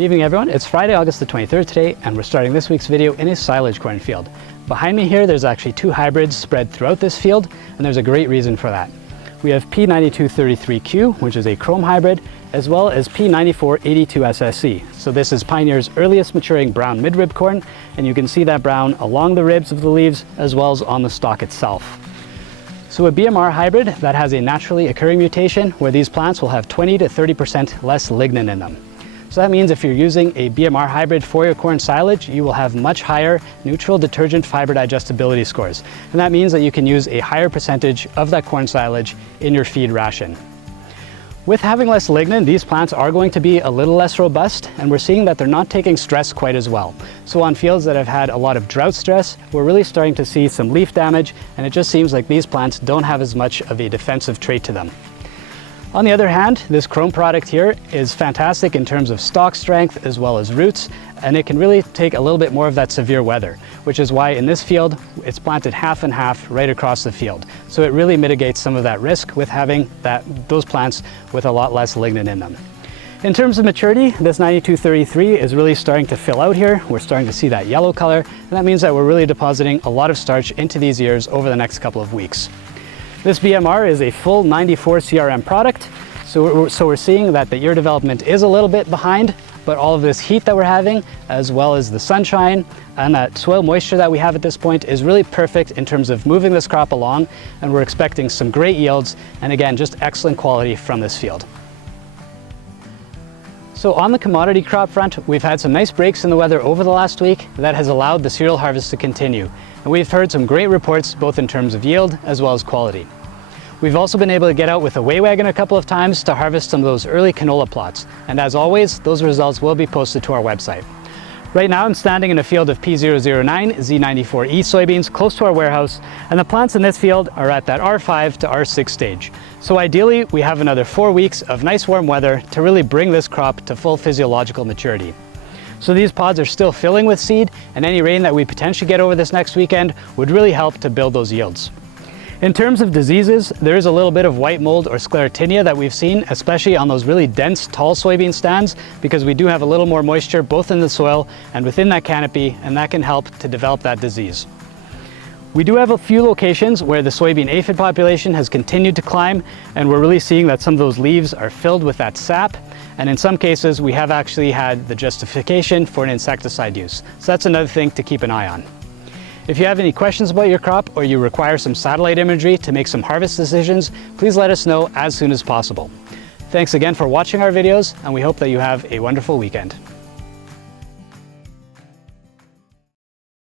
Good evening everyone, it's Friday, August the 23rd today, and we're starting this week's video in a silage corn field. Behind me here, there's actually two hybrids spread throughout this field, and there's a great reason for that. We have P9233Q, which is a chrome hybrid, as well as P9482 SSE. So this is Pioneer's earliest maturing brown midrib corn, and you can see that brown along the ribs of the leaves, as well as on the stalk itself. So a BMR hybrid that has a naturally occurring mutation where these plants will have 20 to 30% less lignin in them. So that means if you're using a BMR hybrid for your corn silage, you will have much higher neutral detergent fiber digestibility scores. And that means that you can use a higher percentage of that corn silage in your feed ration. With having less lignin, these plants are going to be a little less robust, and we're seeing that they're not taking stress quite as well. So on fields that have had a lot of drought stress, we're really starting to see some leaf damage, and it just seems like these plants don't have as much of a defensive trait to them. On the other hand, this chrome product here is fantastic in terms of stalk strength as well as roots, and it can really take a little bit more of that severe weather, which is why in this field it's planted half and half right across the field. So it really mitigates some of that risk with having those plants with a lot less lignin in them. In terms of maturity, this 9233 is really starting to fill out here. We're starting to see that yellow color, and that means that we're really depositing a lot of starch into these ears over the next couple of weeks. This BMR is a full 94 CRM product, so we're seeing that the ear development is a little bit behind, but all of this heat that we're having, as well as the sunshine and that soil moisture that we have at this point, is really perfect in terms of moving this crop along, and we're expecting some great yields, and again, just excellent quality from this field. So on the commodity crop front, we've had some nice breaks in the weather over the last week that has allowed the cereal harvest to continue. And we've heard some great reports both in terms of yield as well as quality. We've also been able to get out with a weigh wagon a couple of times to harvest some of those early canola plots. And as always, those results will be posted to our website. Right now I'm standing in a field of P009 Z94E soybeans close to our warehouse, and the plants in this field are at that R5 to R6 stage. So ideally, we have another 4 weeks of nice warm weather to really bring this crop to full physiological maturity. So these pods are still filling with seed, and any rain that we potentially get over this next weekend would really help to build those yields. In terms of diseases, there is a little bit of white mold or sclerotinia that we've seen, especially on those really dense, tall soybean stands, because we do have a little more moisture both in the soil and within that canopy, and that can help to develop that disease. We do have a few locations where the soybean aphid population has continued to climb, and we're really seeing that some of those leaves are filled with that sap, and in some cases we have actually had the justification for an insecticide use. So that's another thing to keep an eye on. If you have any questions about your crop, or you require some satellite imagery to make some harvest decisions, please let us know as soon as possible. Thanks again for watching our videos, and we hope that you have a wonderful weekend.